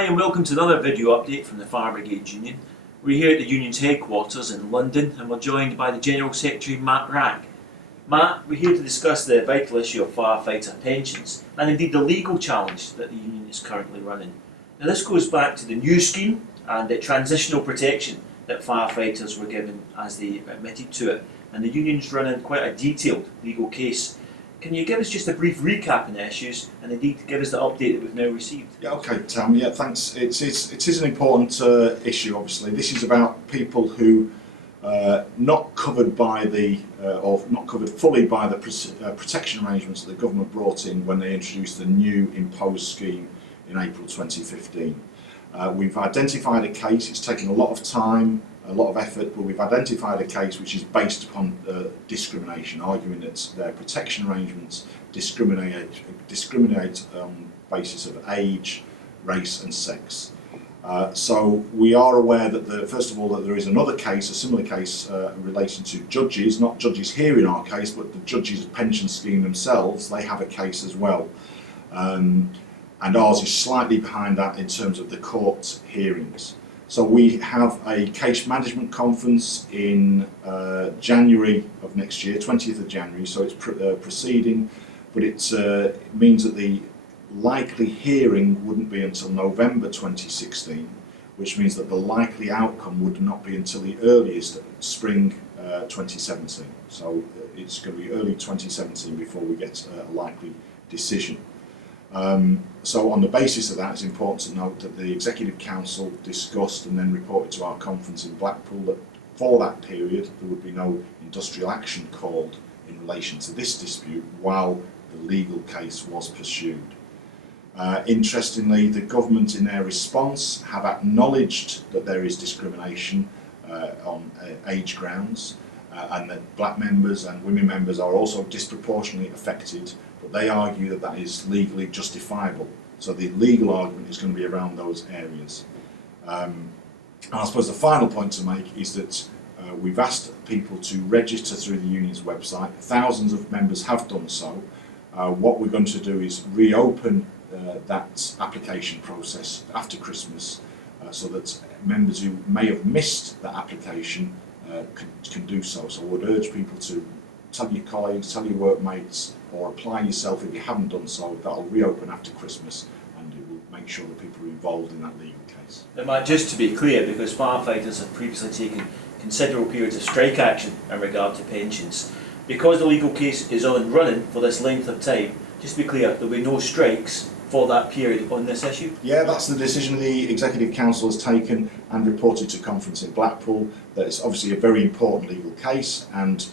Hi and welcome to another video update from the Fire Brigade Union. We're here at the Union's headquarters in London and we're joined by the General Secretary Matt Rack. Matt, we're here to discuss the vital issue of firefighter pensions and indeed the legal challenge that the Union is currently running. Now this goes back to the new scheme and the transitional protection that firefighters were given as they admitted to it, and the Union's running quite a detailed legal case. Can you give us just a brief recap on the issues and indeed give us the update that we've now received? Yeah, okay, Tam. Yeah, thanks. It is an important issue. Obviously, this is about people who not covered by the or not covered fully by the protection arrangements that the government brought in when they introduced the new imposed scheme in April 2015. We've identified a case. It's taken a lot of time, a lot of effort, but we've identified a case which is based upon discrimination, arguing that their protection arrangements discriminate on basis of age, race and sex. So we are aware that first of all that there is another case, a similar case relating to judges, not judges here in our case, but the judges' pension scheme themselves. They have a case as well. And ours is slightly behind that in terms of the court hearings. So we have a case management conference in January of next year, 20th of January, so it's proceeding, but it means that the likely hearing wouldn't be until November 2016, which means that the likely outcome would not be until the earliest spring 2017. So it's going to be early 2017 before we get a likely decision. So on the basis of that, it's important to note that the Executive Council discussed and then reported to our conference in Blackpool that for that period there would be no industrial action called in relation to this dispute while the legal case was pursued. Interestingly, the government in their response have acknowledged that there is discrimination on age grounds and that black members and women members are also disproportionately affected, but they argue that that is legally justifiable. So the legal argument is going to be around those areas. And I suppose the final point to make is that we've asked people to register through the union's website. Thousands of members have done so. What we're going to do is reopen that application process after Christmas so that members who may have missed that application can do so. So I would urge people to tell your colleagues, tell your workmates, or apply yourself if you haven't done so. That'll reopen after Christmas and it will make sure that people are involved in that legal case. Now, Matt, just to be clear, because firefighters have previously taken considerable periods of strike action in regard to pensions, because the legal case is on and running for this length of time, just to be clear, there will be no strikes for that period on this issue? Yeah, that's the decision the Executive Council has taken and reported to conference in Blackpool. That it's obviously a very important legal case, and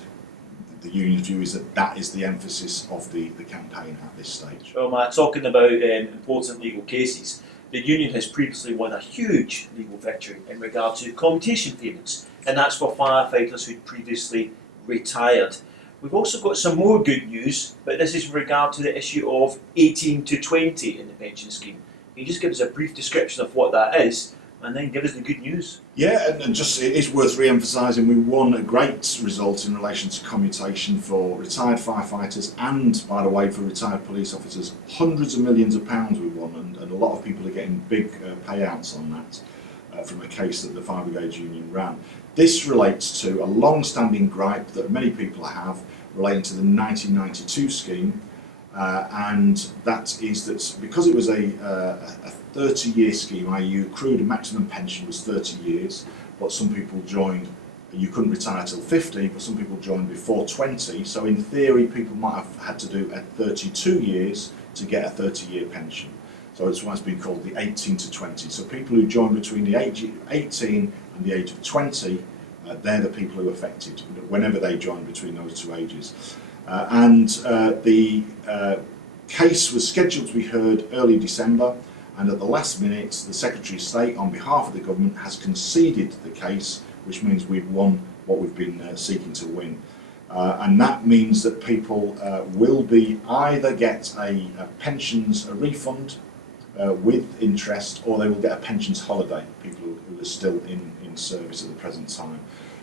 the union's view is that that is the emphasis of the campaign at this stage. Well, Matt, talking about important legal cases, the union has previously won a huge legal victory in regard to commutation payments, and that's for firefighters who'd previously retired. We've also got some more good news, but this is in regard to the issue of 18 to 20 in the pension scheme. Can you just give us a brief description of what that is, and then give us the good news? Yeah, and just it is worth re-emphasising, we won a great result in relation to commutation for retired firefighters and, by the way, for retired police officers. Hundreds of millions of pounds we won, and a lot of people are getting big payouts on that from a case that the Fire Brigade Union ran. This relates to a long-standing gripe that many people have relating to the 1992 scheme, and that is that because it was a 30-year scheme, i.e. you accrued a maximum pension was 30 years, but some people joined, you couldn't retire till 50, but some people joined before 20, so in theory people might have had to do 32 years to get a 30-year pension. So it's what's been called the 18 to 20. So people who join between the age of 18 and the age of 20, they're the people who are affected whenever they join between those two ages. The case was scheduled to be heard early December, and at the last minute the Secretary of State on behalf of the government has conceded the case, which means we've won what we've been seeking to win. And that means that people will be either get a refund with interest, or they will get a pensions holiday, people who are still in service at the present time.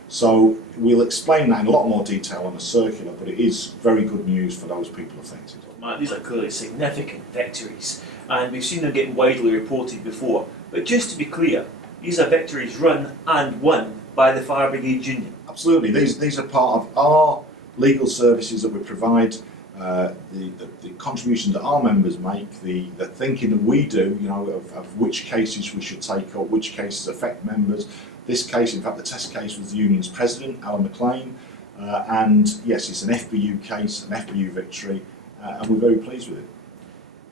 So we'll explain that in a lot more detail on the circular, but it is very good news for those people affected. Matt, these are clearly significant victories, and we've seen them getting widely reported before. But just to be clear, these are victories run and won by the Fire Brigade Union. Absolutely, these are part of our legal services that we provide, the contribution that our members make, the thinking that we do, you know, of which cases we should take up, which cases affect members. This case, in fact, the test case was the union's president, Alan McLean, and yes, it's an FBU case, an FBU victory, and we're very pleased with it.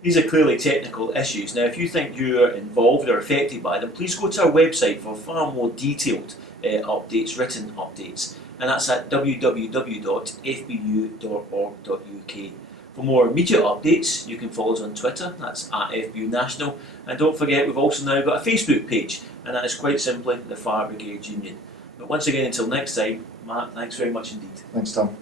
These are clearly technical issues. Now, if you think you're involved or affected by them, please go to our website for far more detailed updates, written updates, and that's at www.fbu.org.uk. For more immediate updates, you can follow us on Twitter, that's at FBU National, and don't forget we've also now got a Facebook page, and that is quite simply the Fire Brigade Union. But once again, until next time, Matt, thanks very much indeed. Thanks, Tom.